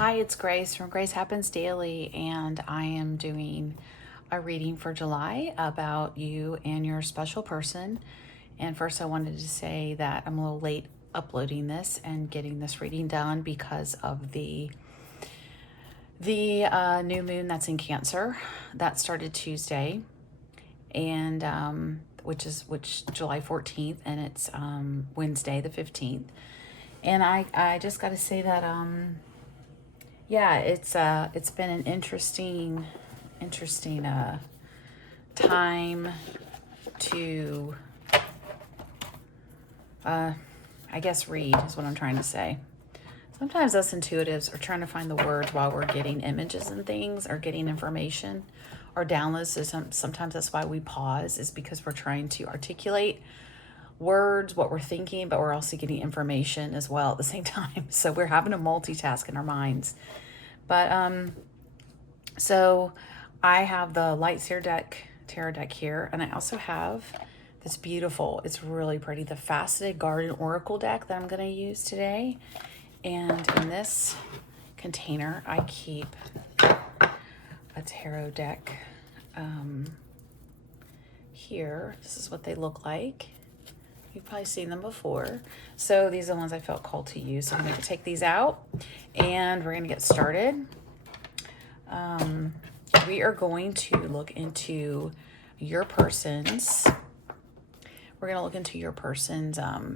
Hi, it's Grace from Grace Happens Daily, and I am doing a reading for July about you and your special person. And first, I wanted to say that I'm a little late uploading this and getting this reading done because of the new moon that's in Cancer that started Tuesday, and which July 14th, and it's Wednesday the 15th. And I just got to say that yeah, it's been an interesting time to I guess read is what I'm trying to say. Sometimes us intuitives are trying to find the words while we're getting images and things or getting information or downloads. So sometimes that's why we pause, is because we're trying to articulate words, what we're thinking, but we're also getting information as well at the same time. So we're having to multitask in our minds. But so I have the Light Seer deck, tarot deck here, and I also have this beautiful, it's really pretty, the Faceted Garden Oracle deck that I'm going to use today. And in this container, I keep a tarot deck here. This is what they look like. You've probably seen them before. So these are the ones I felt called to use. So I'm going to take these out and we're going to get started. We are going to look into your person's,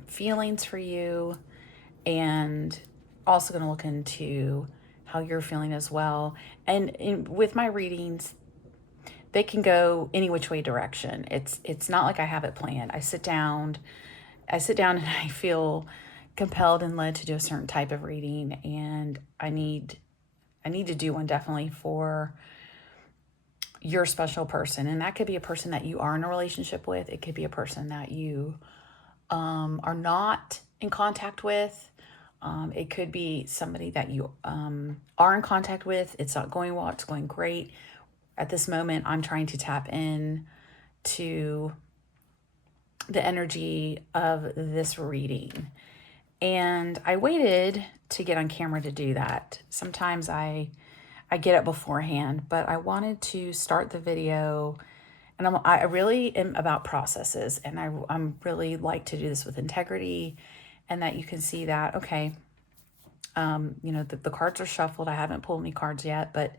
feelings for you, and also going to look into how you're feeling as well. And with my readings, they can go any which way direction. It's not like I have it planned. I sit down and I feel compelled and led to do a certain type of reading, and I need to do one definitely for your special person. And that could be a person that you are in a relationship with. It could be a person that you are not in contact with. It could be somebody that you are in contact with. It's not going well. It's going great. At this moment, I'm trying to tap in to the energy of this reading. And I waited to get on camera to do that. Sometimes I get it beforehand, but I wanted to start the video, and I really am about processes, and I'm really like to do this with integrity, and that you can see that, okay, the cards are shuffled. I haven't pulled any cards yet, but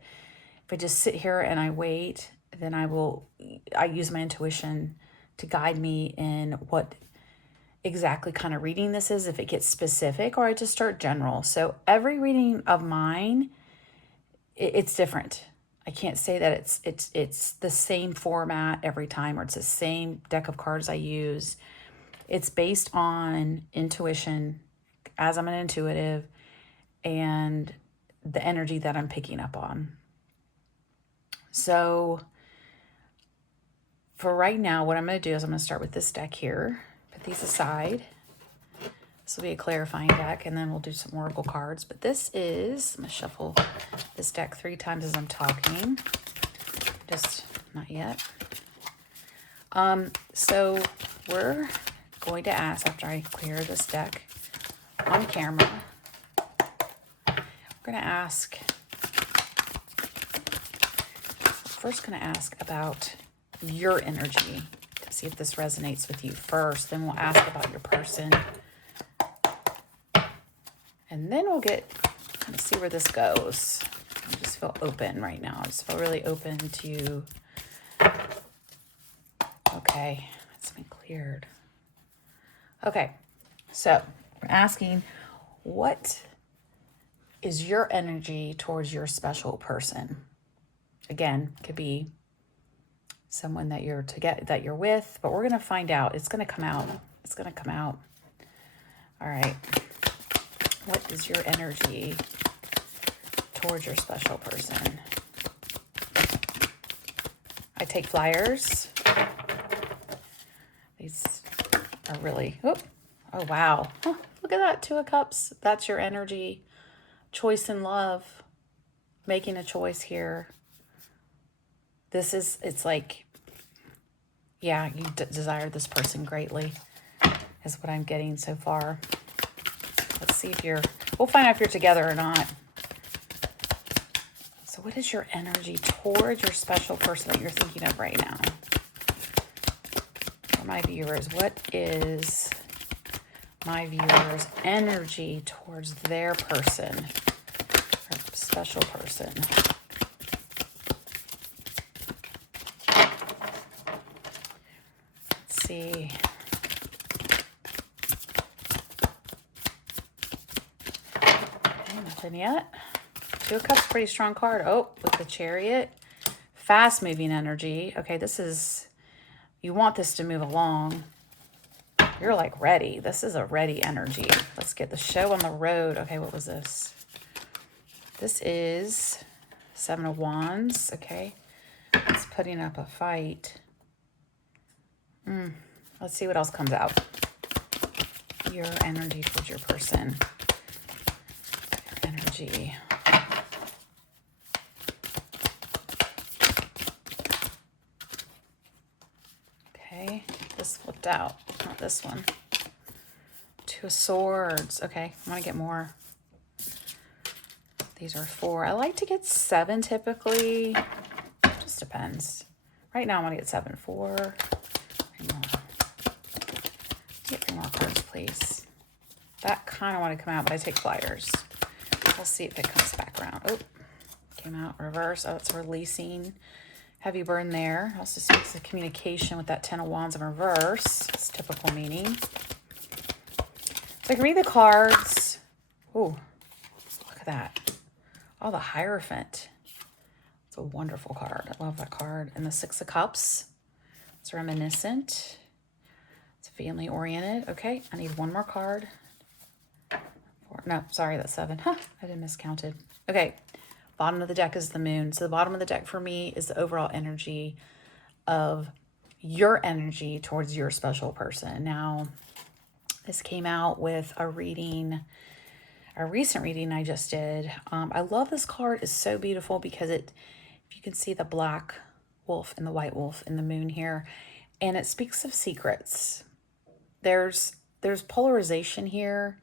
if I just sit here and I wait, then I use my intuition to guide me in what exactly kind of reading this is, if it gets specific, or I just start general. So every reading of mine, it's different. I can't say that it's the same format every time, or it's the same deck of cards I use. It's based on intuition, as I'm an intuitive, and the energy that I'm picking up on. So for right now, what I'm going to do is I'm going to start with this deck here, put these aside. This will be a clarifying deck, and then we'll do some oracle cards. But this is, I'm going to shuffle this deck 3 times as I'm talking. Just not yet. So we're going to ask, after I clear this deck on camera, we're going to ask, first going to ask about your energy to see if this resonates with you first. Then we'll ask about your person. And then we'll get kind of see where this goes. I just feel open right now. I just feel really open to, okay, it's been cleared. Okay, so we're asking, what is your energy towards your special person? Again, could be someone that you're with, but we're going to find out. It's going to come out. It's going to come out. All right. What is your energy towards your special person? I take flyers. These are really, oh wow. Huh, look at that, 2 of Cups. That's your energy. Choice in love. Making a choice here. It's like, yeah, you desire this person greatly, is what I'm getting so far. Let's see if we'll find out if you're together or not. what is your energy towards your special person that you're thinking of right now? For my viewers, what is my viewers' energy towards their person, or special person? Let's see. Okay, nothing yet. Two of Cups, pretty strong card. Oh, with the Chariot. Fast moving energy. Okay, this is, you want this to move along. You're like ready. This is a ready energy. Let's get the show on the road. Okay, what was this? This is Seven of Wands. Okay, it's putting up a fight. Let's see what else comes out. Your energy towards your person. Your energy. Okay, this flipped out. Not this one. Two of Swords. Okay, I want to get more. These are 4. I like to get 7 typically. Just depends. Right now I want to get 7. 4. 3 more. Get 3 more cards, please. That kind of want to come out, but I take flyers. We'll see if it comes back around. Oh, came out reverse. Oh, it's releasing. Heavy burden there. Also speaks of communication with that 10 of Wands in reverse. It's typical meaning. So I can read the cards. Ooh, look at that. Oh, the Hierophant. It's a wonderful card. I love that card. And the 6 of Cups. It's reminiscent. It's family oriented. Okay, I need one more card. 4. No, sorry, that's 7. Huh, I didn't miscounted. Okay. Bottom of the deck is the Moon. So the bottom of the deck for me is the overall energy of your energy towards your special person. Now, this came out with a reading, a recent reading I just did. I love this card. It's so beautiful because it, if you can see the black wolf and the white wolf in the Moon here, and it speaks of secrets. There's polarization here,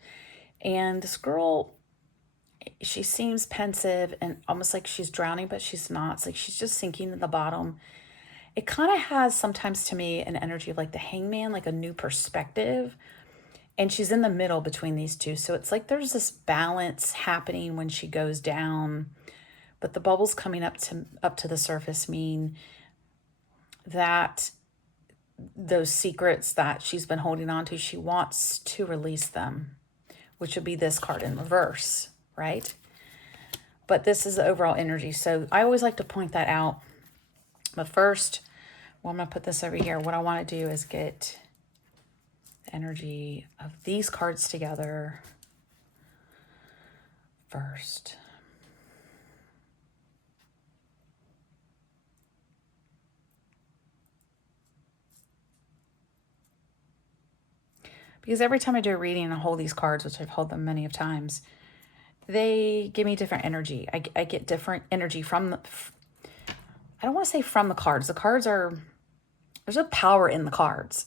and this girl, she seems pensive and almost like she's drowning, but she's not. It's like she's just sinking to the bottom. It kind of has sometimes to me an energy of like the Hangman, like a new perspective. And she's in the middle between these two. So it's like there's this balance happening when she goes down. But the bubbles coming up to the surface mean that those secrets that she's been holding on to, she wants to release them, which would be this card in reverse. Right? But this is the overall energy. So I always like to point that out. But first, well, I'm going to put this over here. What I want to do is get the energy of these cards together first. Because every time I do a reading and I hold these cards, which I've held them many of times, they give me different energy. I get different energy from the, I don't want to say from the cards. The cards are, there's a power in the cards.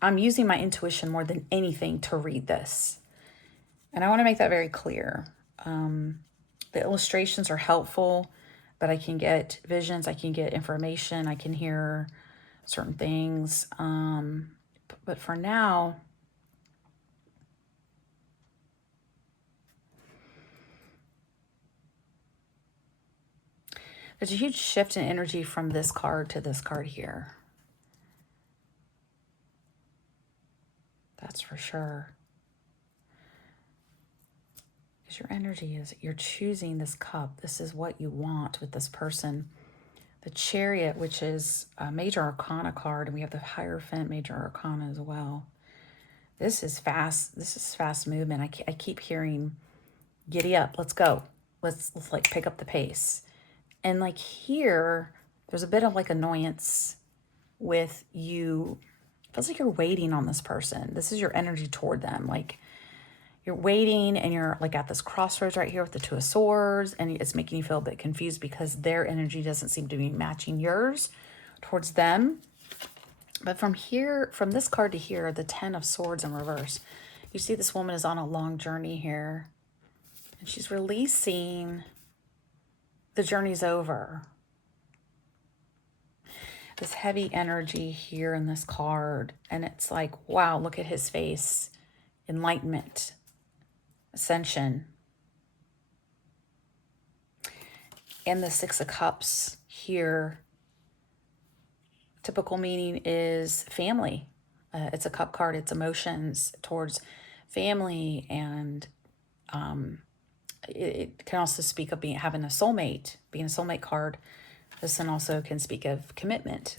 I'm using my intuition more than anything to read this. And I want to make that very clear. The illustrations are helpful, but I can get visions, I can get information, I can hear certain things. But for now, there's a huge shift in energy from this card to this card here. That's for sure. Because your energy is, you're choosing this cup. This is what you want with this person. The Chariot, which is a Major Arcana card, and we have the Hierophant Major Arcana as well. This is fast. This is fast movement. I keep hearing, giddy up, let's go. Let's like pick up the pace. And like here, there's a bit of like annoyance with you. It feels like you're waiting on this person. This is your energy toward them. Like you're waiting and you're like at this crossroads right here with the 2 of Swords, and it's making you feel a bit confused because their energy doesn't seem to be matching yours towards them. But from here, from this card to here, the 10 of Swords in reverse, you see this woman is on a long journey here, and she's releasing the journey's over. This heavy energy here in this card, and it's like, wow, look at his face. Enlightenment, ascension. And the Six of Cups here, typical meaning is family. It's a cup card. It's emotions towards family, and it can also speak of having a soulmate, being a soulmate card. This one also can speak of commitment.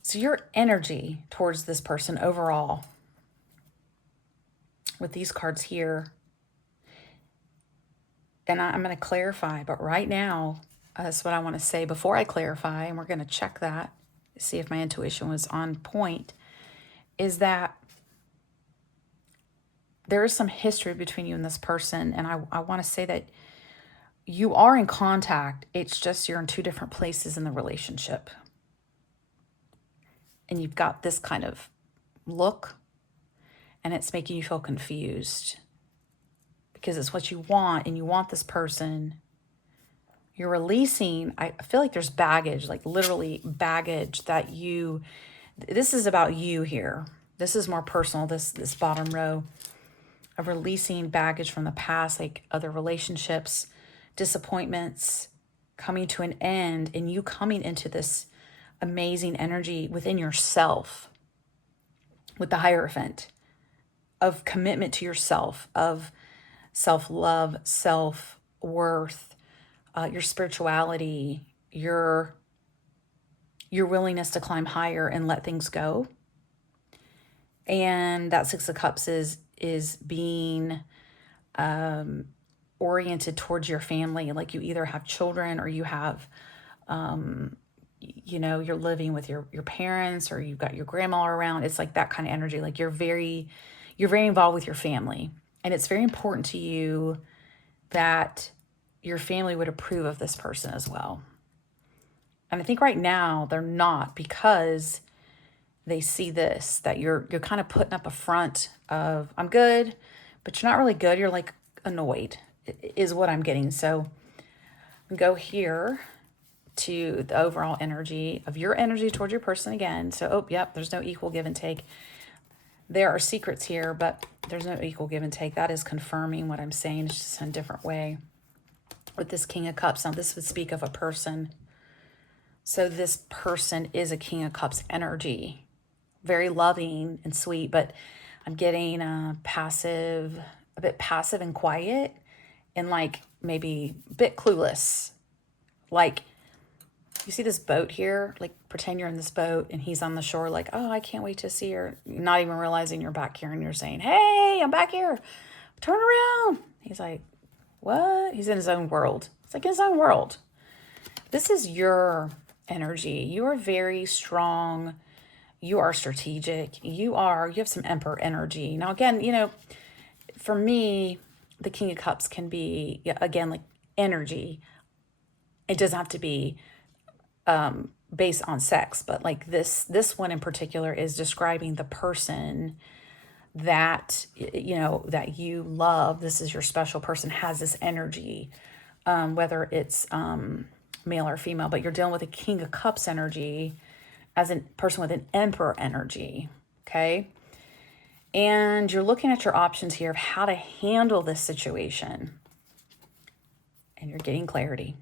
So your energy towards this person overall, with these cards here, and I'm going to clarify, but right now, that's what I want to say before I clarify, and we're going to check that, see if my intuition was on point, is that there is some history between you and this person, and I want to say that you are in contact. It's just you're in two different places in the relationship. And you've got this kind of look, and it's making you feel confused because it's what you want, and you want this person. You're releasing, I feel like there's baggage, like literally baggage that this is about you here. This is more personal, this bottom row of releasing baggage from the past, like other relationships, disappointments coming to an end, and you coming into this amazing energy within yourself with the Hierophant of commitment to yourself, of self-love, self-worth, your spirituality, your willingness to climb higher and let things go. And that Six of Cups is being oriented towards your family. Like you either have children or you have you're living with your parents, or you've got your grandma around. It's like that kind of energy. Like you're very involved with your family. And it's very important to you that your family would approve of this person as well. And I think right now they're not, because they see this, that you're kind of putting up a front of, I'm good, but you're not really good. You're like annoyed is what I'm getting. So go here to the overall energy of your energy towards your person again. So, there's no equal give and take. There are secrets here, but there's no equal give and take. That is confirming what I'm saying. It's just in a different way. With this King of Cups, now this would speak of a person. So this person is a King of Cups energy. Very loving and sweet, but I'm getting a bit passive and quiet, and like maybe a bit clueless. Like, you see this boat here, like pretend you're in this boat and he's on the shore like, oh, I can't wait to see her. Not even realizing you're back here and you're saying, hey, I'm back here. Turn around. He's like, what? He's in his own world. It's like his own world. This is your energy. You are very strong. You are strategic. You have some Emperor energy. Now, again, for me, the King of Cups can be, again, like energy. It doesn't have to be based on sex, but like this one in particular is describing the person that that you love. This is your special person, has this energy, whether it's male or female, but you're dealing with a King of Cups energy as a person with an Emperor energy. Okay, and you're looking at your options here of how to handle this situation, and you're getting clarity,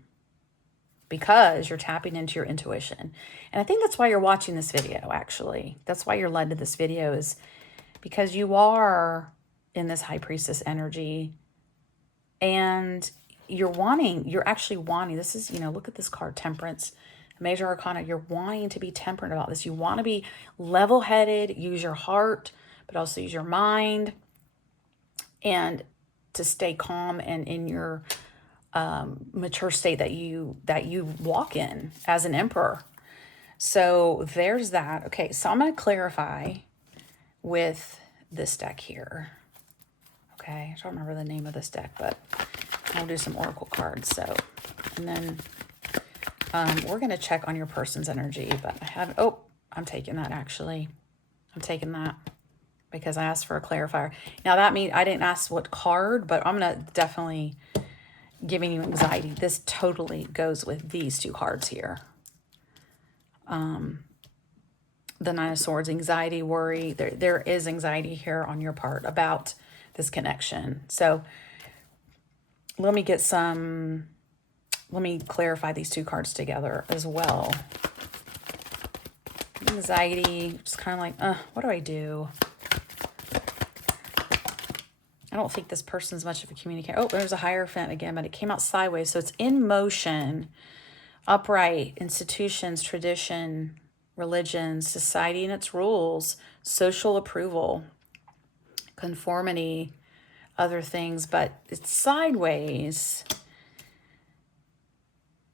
because you're tapping into your intuition. And I think that's why you're watching this video, actually. That's why you're led to this video, is because you are in this High Priestess energy, and you're actually wanting, this is, look at this card, Temperance, Major Arcana. You're wanting to be temperate about this. You want to be level-headed, use your heart, but also use your mind, and to stay calm and in your mature state that you walk in as an Emperor. So there's that. Okay, so I'm going to clarify with this deck here. Okay, I don't remember the name of this deck, but I'll do some oracle cards. So, and then we're going to check on your person's energy, but I'm taking that, actually. I'm taking that because I asked for a clarifier. Now that means I didn't ask what card, but I'm going to definitely giving you anxiety. This totally goes with these two cards here. The Nine of Swords, anxiety, worry. There is anxiety here on your part about this connection. So let me clarify these two cards together as well. Anxiety, just kind of like, what do I do? I don't think this person's much of a communicator. Oh, there's a Hierophant again, but it came out sideways. So it's in motion, upright, institutions, tradition, religion, society and its rules, social approval, conformity, other things, but it's sideways.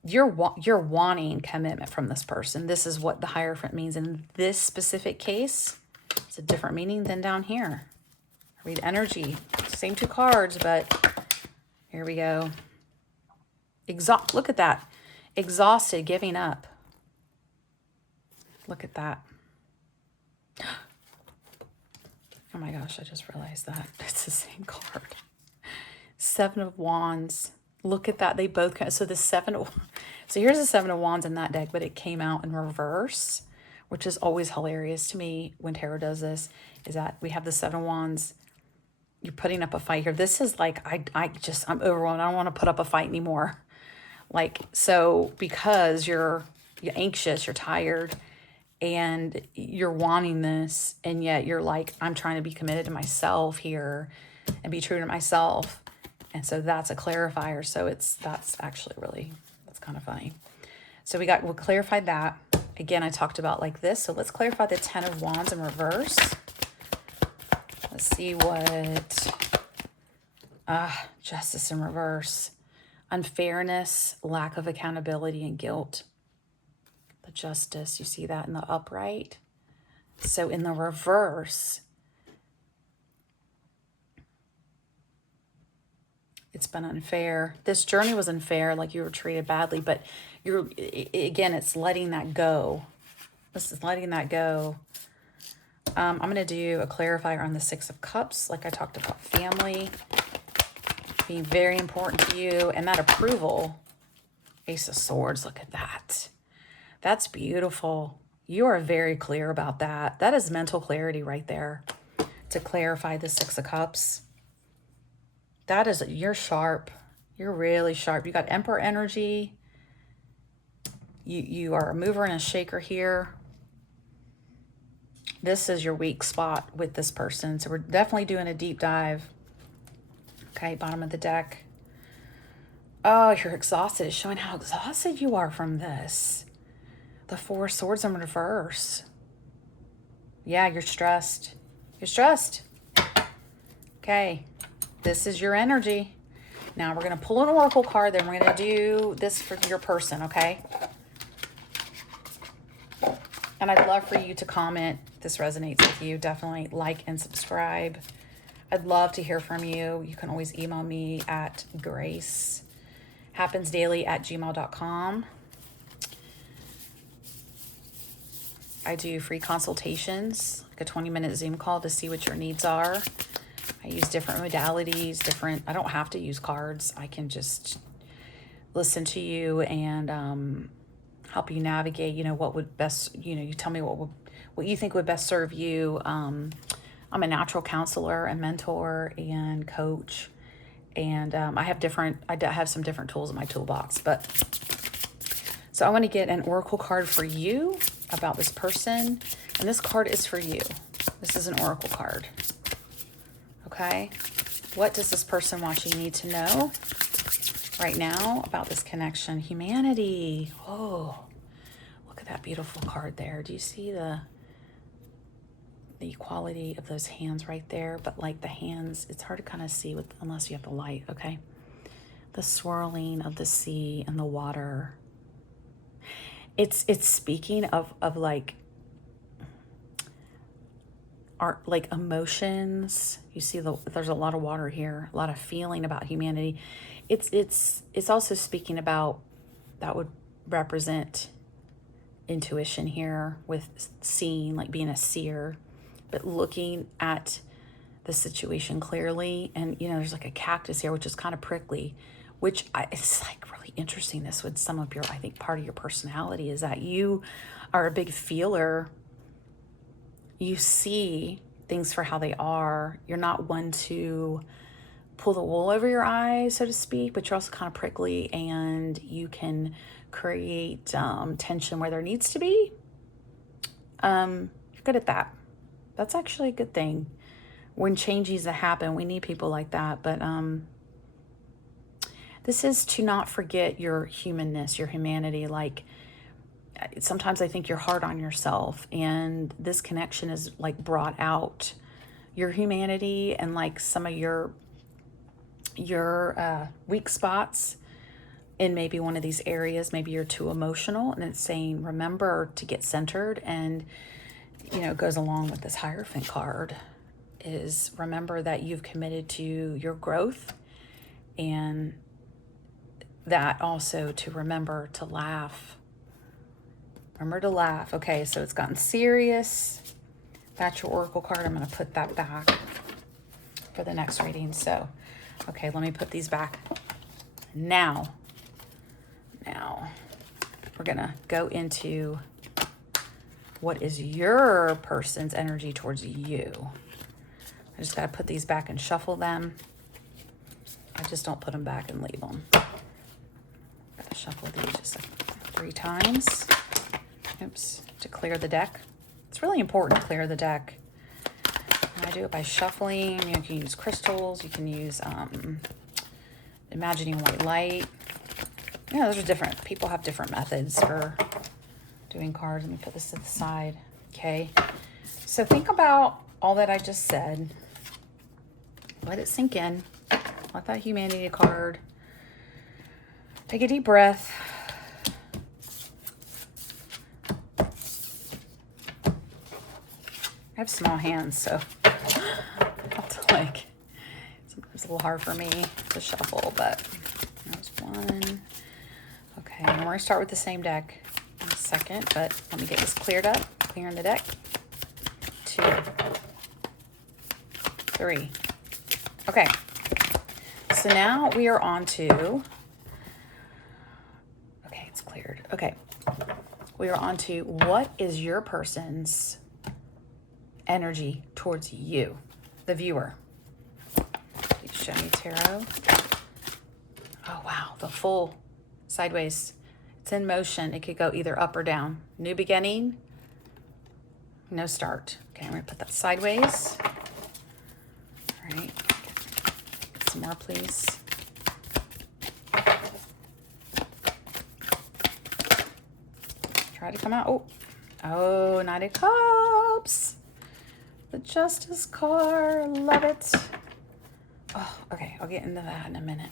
You're wanting commitment from this person. This is what the Hierophant means in this specific case. It's a different meaning than down here. Read energy. Same two cards, but here we go. Look at that. Exhausted, giving up. Look at that. Oh my gosh, I just realized that. It's the same card. Seven of Wands. Look at that. They both come. So so here's the Seven of Wands in that deck, but it came out in reverse, which is always hilarious to me when tarot does this, is that we have the Seven of Wands. You're putting up a fight here. This is like, I'm overwhelmed. I don't want to put up a fight anymore. Like, so because you're anxious, you're tired, and you're wanting this, and yet you're like, I'm trying to be committed to myself here and be true to myself. And so that's a clarifier. So that's kind of funny. So we'll clarified that. Again, I talked about like this. So let's clarify the Ten of Wands in reverse. Let's see what, Justice in reverse. Unfairness, lack of accountability, and guilt. The Justice, you see that in the upright. So in the reverse, it's been unfair. This journey was unfair, like you were treated badly, but again, it's letting that go. This is letting that go. I'm going to do a clarifier on the Six of Cups, like I talked about family being very important to you, and that approval. Ace of Swords, look at that. That's beautiful. You are very clear about that. That is mental clarity right there to clarify the Six of Cups. You're sharp. You're really sharp. You got Emperor energy. You are a mover and a shaker here. This is your weak spot with this person. So we're definitely doing a deep dive. Okay, bottom of the deck. Oh, you're exhausted. It's showing how exhausted you are from this. The Four of Swords in reverse. Yeah, you're stressed. You're stressed. Okay, this is your energy. Now we're going to pull an oracle card. Then we're going to do this for your person, okay? And I'd love for you to comment if this resonates with you. Definitely like and subscribe. I'd love to hear from you. You can always email me at gracehapensdaily@gmail.com. I do free consultations, like a 20-minute Zoom call to see what your needs are. I use different modalities, I don't have to use cards. I can just listen to you and help you navigate, what would best, you tell me what you think would best serve you. I'm a natural counselor and mentor and coach. And I have some different tools in my toolbox. So I want to get an oracle card for you about this person. And this card is for you. This is an oracle card. Okay? What does this person watching need to know right now about this connection? Humanity. Oh, look at that beautiful card there. Do you see the quality of those hands right there? But like the hands, it's hard to kind of see unless you have the light, okay? The swirling of the sea and the water. It's speaking of like art, like emotions. You see there's a lot of water here, a lot of feeling about humanity. It's also speaking about, that would represent intuition here with seeing, like being a seer, but looking at the situation clearly. And there's like a cactus here, which is kind of prickly. which it's like really interesting. This with some of your, I think part of your personality is that you are a big feeler. You see things for how they are. You're not one to pull the wool over your eyes, so to speak, but you're also kind of prickly, and you can create tension where there needs to be. You're good at that. That's actually a good thing. When change needs to happen, we need people like that. But this is to not forget your humanness, your humanity. Like, sometimes I think you're hard on yourself, and this connection is like brought out your humanity and like some of your weak spots in maybe one of these areas. Maybe you're too emotional, and it's saying remember to get centered. And it goes along with this Hierophant card, is remember that you've committed to your growth, and that also to remember to laugh. Remember to laugh. Okay, so it's gotten serious. That's your Oracle card. I'm going to put that back for the next reading. So, okay, let me put these back. Now, we're going to go into what is your person's energy towards you. I just got to put these back and shuffle them. I just don't put them back and leave them. Got to shuffle these just 3 times. Oops, to clear the deck. It's really important to clear the deck. And I do it by shuffling. You can use crystals. You can use imagining white light. Those are different. People have different methods for doing cards. Let me put this to the side. Okay. So think about all that I just said. Let it sink in. Let that humanity card. Take a deep breath. I have small hands, so sometimes it's a little hard for me to shuffle, but there's one. Okay, and we're going to start with the same deck in a second, but let me get this cleared up. Clearing the deck. 2, 3. Okay, so now we are on to, okay, it's cleared. Okay, we are on to what is your person's energy towards you, the viewer. Please show me tarot. Oh, wow, the full sideways. It's in motion. It could go either up or down. New beginning, no start. Okay, I'm going to put that sideways. All right. Get some more, please. Try to come out. Oh, Knight of Cups. The Justice card. Love it. Oh, okay. I'll get into that in a minute.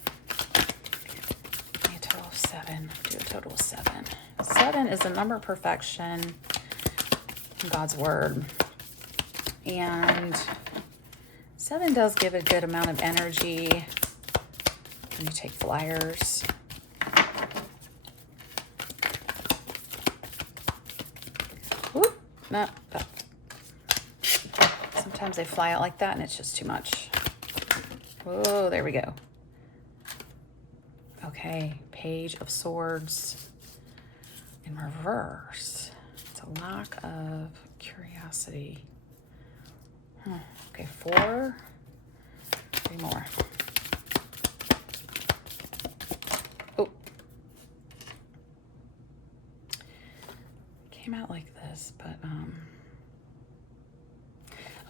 A total of 7. Do a total of 7. 7 is a number of perfection in God's word. And 7 does give a good amount of energy when you take flyers. Whoop, no, that. Sometimes they fly out like that and it's just too much. Oh, there we go. Okay, Page of Swords in reverse. It's a lack of curiosity. Okay, 4. 3 more. Oh. Came out like this, but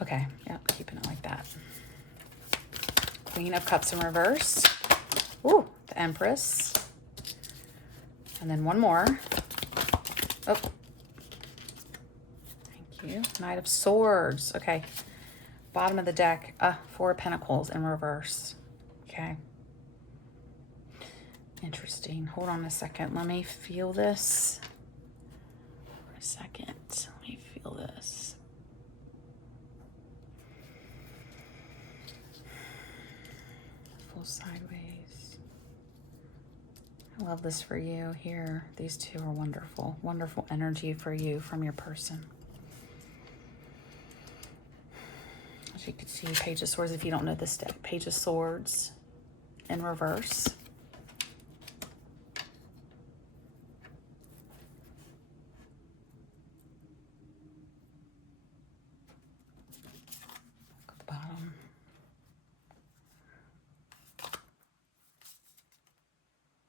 okay, yep, keeping it like that. Queen of Cups in reverse. Ooh, the Empress. And then one more. Oh. Thank you. Knight of Swords. Okay. Bottom of the deck. 4 of Pentacles in reverse. Okay. Interesting. Hold on a second. Let me feel this. For a second. Let me feel this. Full sideways. I love this for you here. These two are wonderful. Wonderful energy for you from your person. As you can see, Page of Swords, if you don't know this deck, Page of Swords in reverse.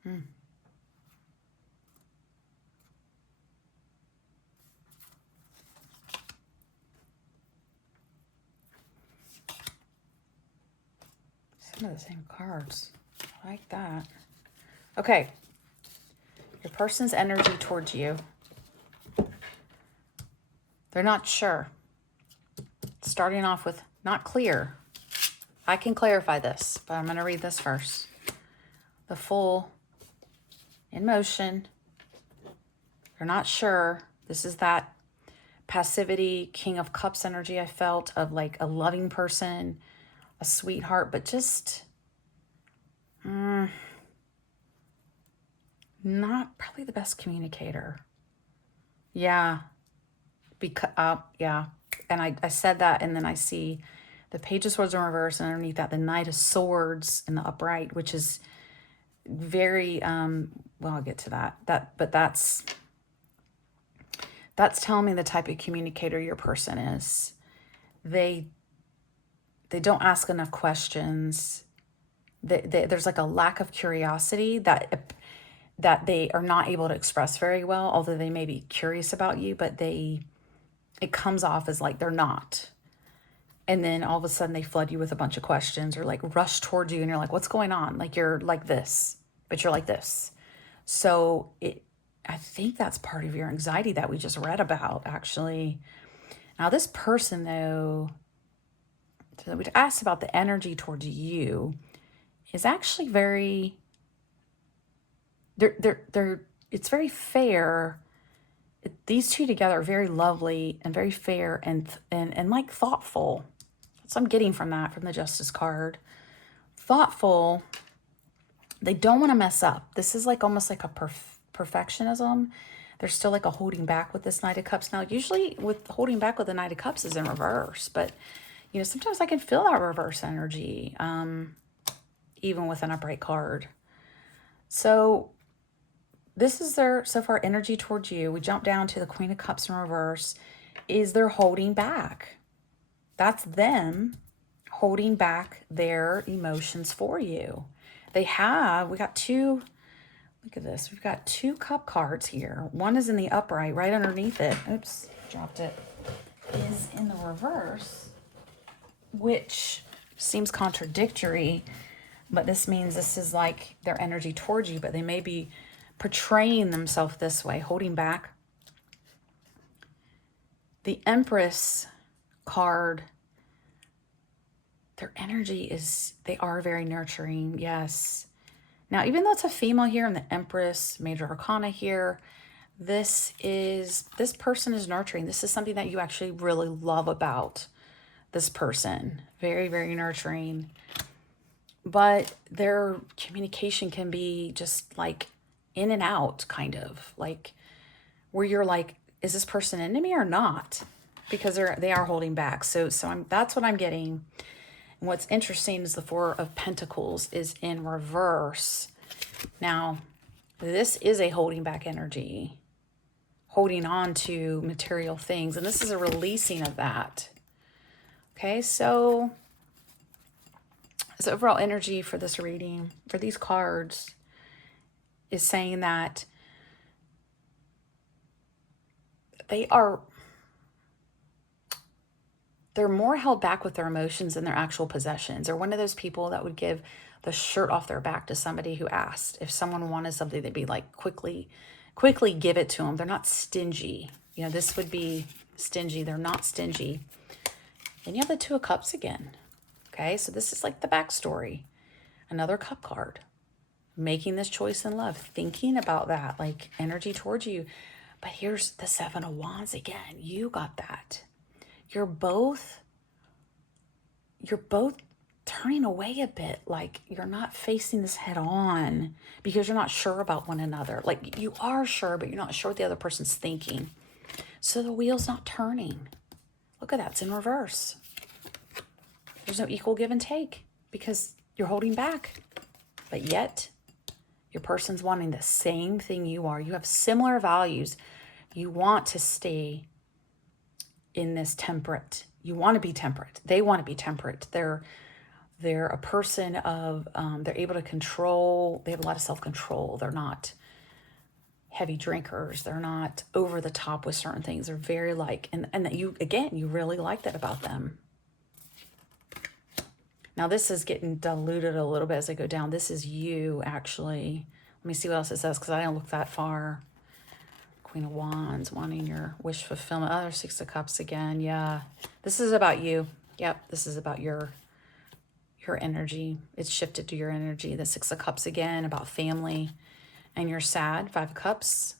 Hmm. Some of the same cards. I like that. Okay. Your person's energy towards you. They're not sure. Starting off with not clear. I can clarify this, but I'm going to read this first. The Fool in motion. They're not sure. This is that passivity, King of Cups energy I felt of like a loving person, a sweetheart, but just not probably the best communicator. Yeah. Yeah. And I said that, and then I see the Page of Swords in reverse, and underneath that, the Knight of Swords in the upright, which is very, well, I'll get to that. But that's telling me the type of communicator your person is. They don't ask enough questions. There's like a lack of curiosity that they are not able to express very well, although they may be curious about you, but it comes off as like they're not. And then all of a sudden they flood you with a bunch of questions or like rush towards you, and you're like, what's going on? Like you're like this, but you're like this. So I think that's part of your anxiety that we just read about, actually. Now this person, though, that we asked about the energy towards you, is actually very, it's very fair. These two together are very lovely and very fair and like thoughtful. That's what I'm getting from that, from the Justice card. Thoughtful. They don't want to mess up. This is like almost like a perfectionism. There's still like a holding back with this Knight of Cups. Now, usually with holding back with the Knight of Cups is in reverse, but you know, sometimes I can feel that reverse energy, even with an upright card. So this is their, so far, energy towards you. We jump down to the Queen of Cups in reverse. Is they're holding back. That's them holding back their emotions for you. We got two, look at this. We've got two cup cards here. One is in the upright, right underneath it. Oops, dropped it. Is in the reverse, which seems contradictory, but this means this is like their energy towards you, but they may be portraying themselves this way, holding back. The Empress card, their energy is, they are very nurturing, yes. Now, even though it's a female here and the Empress, Major Arcana here, this person is nurturing. This is something that you actually really love about this person. Very, very nurturing. But their communication can be just like in and out, kind of like where you're like, is this person into me or not? Because they are holding back. So that's what I'm getting. And what's interesting is the Four of Pentacles is in reverse. Now, this is a holding back energy, holding on to material things, and this is a releasing of that. Okay, so overall energy for this reading, for these cards, is saying that they're more held back with their emotions than their actual possessions. They're one of those people that would give the shirt off their back to somebody who asked. If someone wanted something, they'd be like, quickly give it to them. They're not stingy. You know, this would be stingy. They're not stingy. Then you have the Two of Cups again. Okay, so this is like the backstory. Another cup card. Making this choice in love. Thinking about that, like energy towards you. But here's the Seven of Wands again. You got that. You're both turning away a bit, like you're not facing this head on because you're not sure about one another. Like you are sure, but you're not sure what the other person's thinking. So the wheel's not turning. Look at that, it's in reverse. There's no equal give and take because you're holding back. But yet, your person's wanting the same thing you are. You have similar values. You want to stay in this temperate. You want to be temperate. They want to be temperate. They're a person of, they're able to control, they have a lot of self-control. They're not heavy drinkers. They're not over the top with certain things. They're very like, and that you, again, you really like that about them. Now this is getting diluted a little bit as I go down. This is you, actually. Let me see what else it says, because I didn't look that far. Queen of Wands, wanting your wish fulfillment. Oh, there's Six of Cups again. Yeah, this is about you. Yep, this is about your energy. It's shifted to your energy. The Six of Cups again, about family. And you're sad. Five of Cups.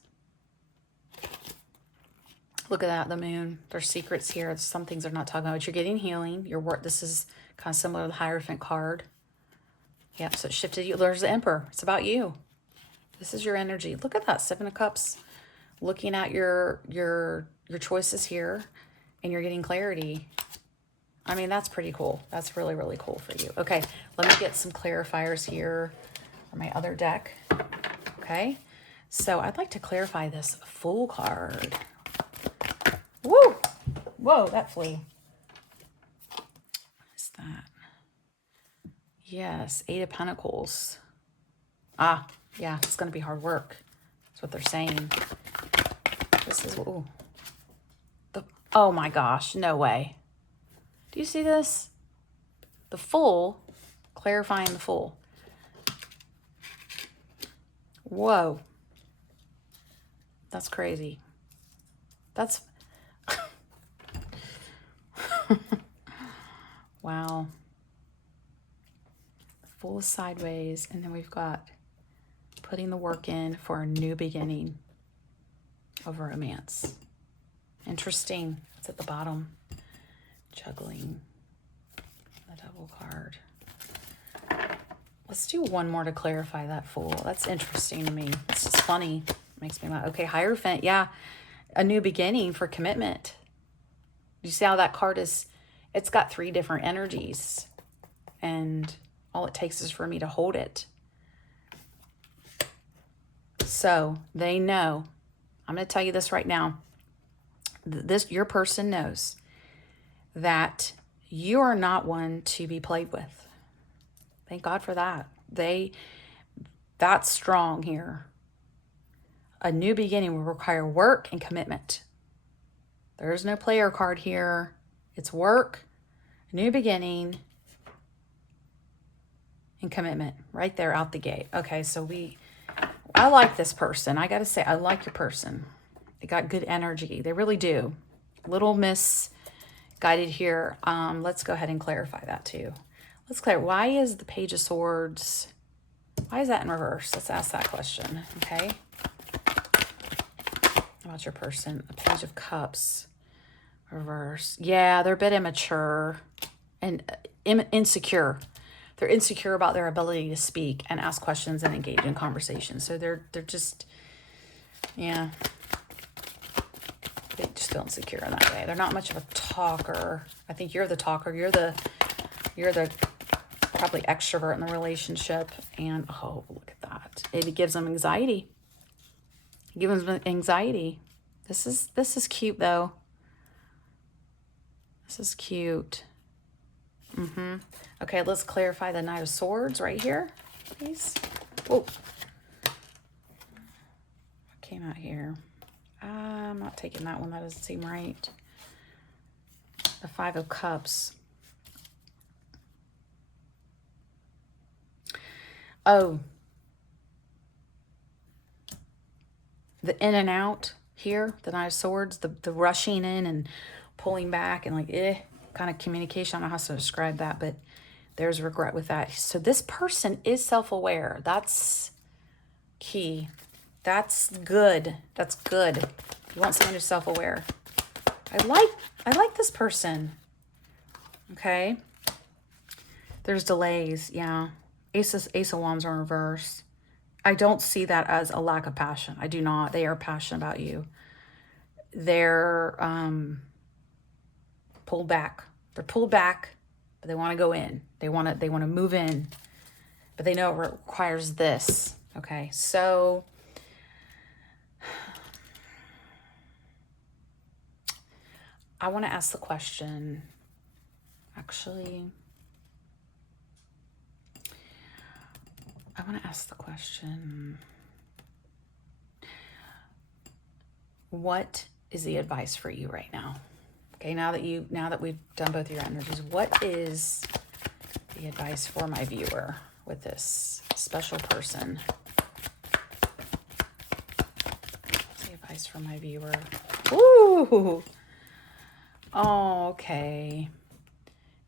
Look at that, the moon. There's secrets here. Some things they're not talking about. You're getting healing. Your work. This is kind of similar to the Hierophant card. Yep, so it shifted you. There's the Emperor. It's about you. This is your energy. Look at that, Seven of Cups. Looking at your choices here, and you're getting clarity. I mean, that's pretty cool. That's really, really cool for you. Okay, let me get some clarifiers here on my other deck. Okay, so I'd like to clarify this Fool card. Woo! Whoa, that flew. What is that? Yes, Eight of Pentacles. Ah, yeah, it's going to be hard work. That's what they're saying. This is, ooh. Oh my gosh, no way. Do you see this? The Fool, clarifying the Fool. Whoa. That's crazy. That's... Wow. Fool is sideways, and then we've got putting the work in for a new beginning of romance. Interesting. It's at the bottom. Juggling. The Devil card. Let's do one more to clarify that Fool. That's interesting to me. It's just funny. Makes me laugh. Okay, Hierophant. Yeah, a new beginning for commitment. You see how that card is? It's got three different energies, and all it takes is for me to hold it. So they know. I'm going to tell you this right now. Your person knows that you are not one to be played with. Thank God for that. That's strong here. A new beginning will require work and commitment. There is no player card here. It's work, new beginning, and commitment right there out the gate. Okay, so I like this person. I got to say, I like your person. They got good energy. They really do. Little misguided here. Let's go ahead and clarify that too. Let's clarify. Why is the Page of Swords, why is that in reverse? Let's ask that question, okay? About your person. The Page of Cups, reverse. Yeah, they're a bit immature and insecure. They're insecure about their ability to speak and ask questions and engage in conversation. So they're just, yeah, they just feel insecure in that way. They're not much of a talker. I think you're the talker. You're the probably extrovert in the relationship. And oh, look at that. It gives them anxiety. It gives them anxiety. This is cute though. This is cute. Okay, let's clarify the Knight of Swords right here, please. Oh, what came out here? I'm not taking that one. That doesn't seem right. The Five of Cups. Oh, the in and out here, the Knight of Swords, the rushing in and pulling back and like, kind of communication. I don't know how to describe that, but there's regret with that. So this person is self-aware. That's key. That's good. That's good. You want someone who's self-aware. I like this person. Okay. There's delays. Yeah. Ace of Wands are in reverse. I don't see that as a lack of passion. I do not. They are passionate about you. They're pulled back. They're pulled back, but they want to go in. They want to move in, but they know it requires this. Okay, so I want to ask the question. Actually, I want to ask the question, what is the advice for you right now? Okay, now that we've done both your energies, what is the advice for my viewer with this special person? What's the advice for my viewer? Ooh. Oh, okay.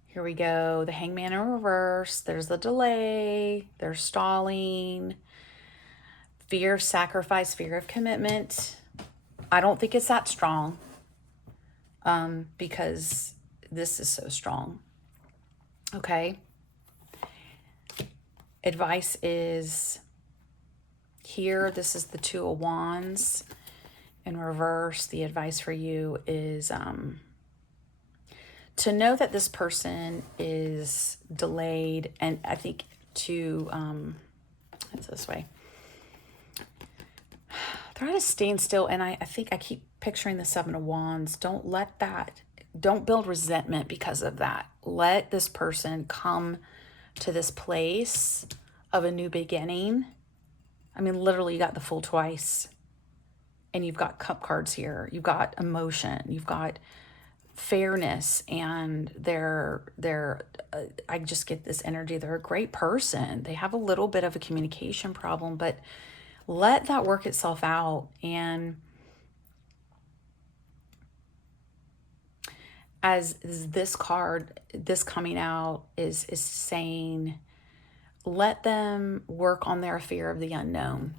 Here we go. The Hangman in reverse. There's the delay. There's stalling. Fear of sacrifice, fear of commitment. I don't think it's that strong because this is so strong. Okay. Advice is here. This is the Two of Wands in reverse. The advice for you is to know that this person is delayed, and I think it's this way. They're at a standstill, and I think I keep picturing the Seven of Wands. Don't build resentment because of that. Let this person come to this place of a new beginning. I mean, literally, you got the Fool twice, and you've got Cup cards here. You've got emotion. You've got fairness, and I just get this energy. They're a great person. They have a little bit of a communication problem, but let that work itself out. And as this card, this coming out is saying, let them work on their fear of the unknown,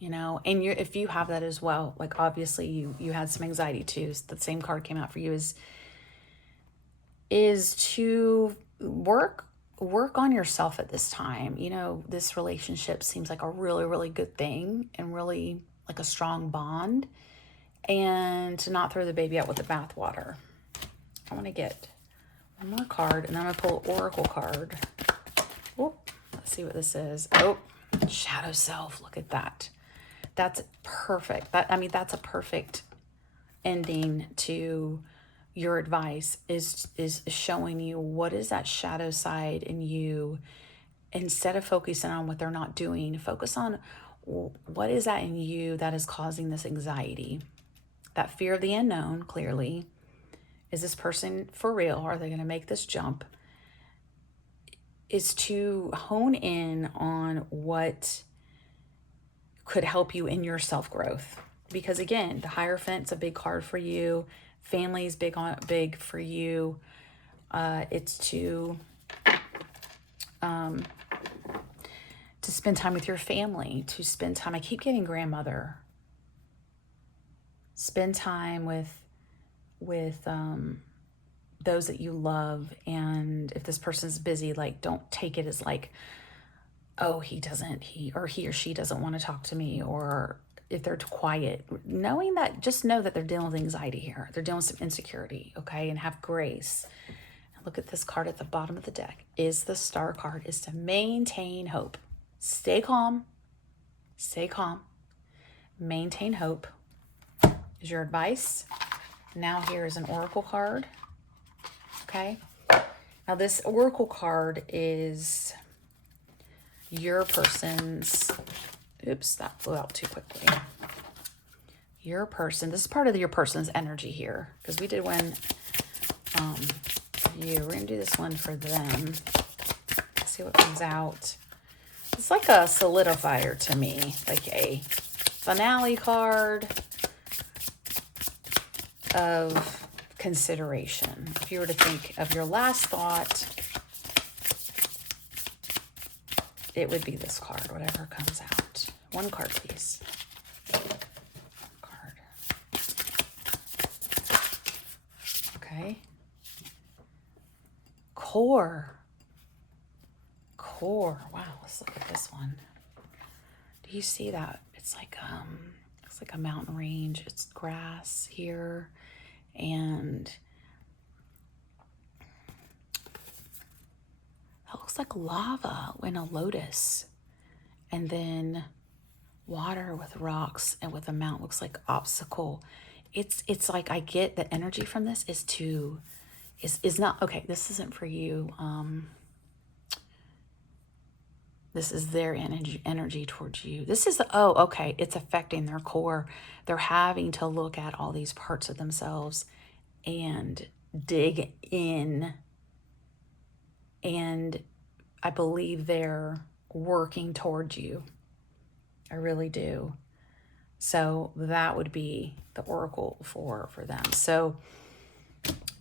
and if you have that as well, like obviously you had some anxiety too. The same card came out for you, is to work on yourself at this time. This relationship seems like a really, really good thing and really like a strong bond, and to not throw the baby out with the bathwater. I want to get one more card, and then I'm going to pull Oracle card. Oh, let's see what this is. Oh, Shadow Self. Look at that. That's perfect. That's a perfect ending to your advice, is showing you what is that shadow side in you. Instead of focusing on what they're not doing, focus on what is that in you that is causing this anxiety, that fear of the unknown. Clearly, is this person for real? Are they going to make this jump? Is to hone in on what could help you in your self-growth. Because again, the Hierophant's a big card for you. Family is big for you. It's to spend time with your family, to spend time. I keep getting grandmother. Spend time with those that you love. And if this person's busy, like, don't take it as like, oh, he or she doesn't want to talk to me, or if they're quiet. Just know that they're dealing with anxiety here. They're dealing with some insecurity, okay? And have grace. And look at this card at the bottom of the deck. Is the Star card, is to maintain hope. Stay calm. Stay calm. Maintain hope is your advice. Now here is an Oracle card, okay? Now this Oracle card is your person's, oops, that flew out too quickly. Your person, this is part of your person's energy here, because we did one you. We're gonna do this one for them. Let's see what comes out. It's like a solidifier to me, like a finale card of consideration. If you were to think of your last thought, it would be this card, whatever comes out. One card, please. Card. Okay. Core. Wow, let's look at this one. Do you see that? It's like a mountain range. It's grass here, and that looks like lava in a lotus, and then water with rocks, and with a mountain looks like obstacle. It's like, I get the energy from this is not okay. This isn't for you. This is their energy towards you. This is, oh, okay, it's affecting their core. They're having to look at all these parts of themselves and dig in. And I believe they're working towards you. I really do. So that would be the oracle for them. So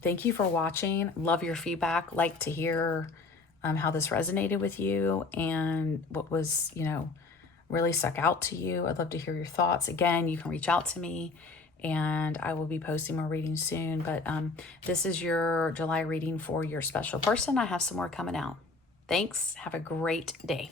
thank you for watching. Love your feedback. Like to hear how this resonated with you and what was, really stuck out to you. I'd love to hear your thoughts. Again, you can reach out to me and I will be posting more readings soon. But this is your July reading for your special person. I have some more coming out. Thanks. Have a great day.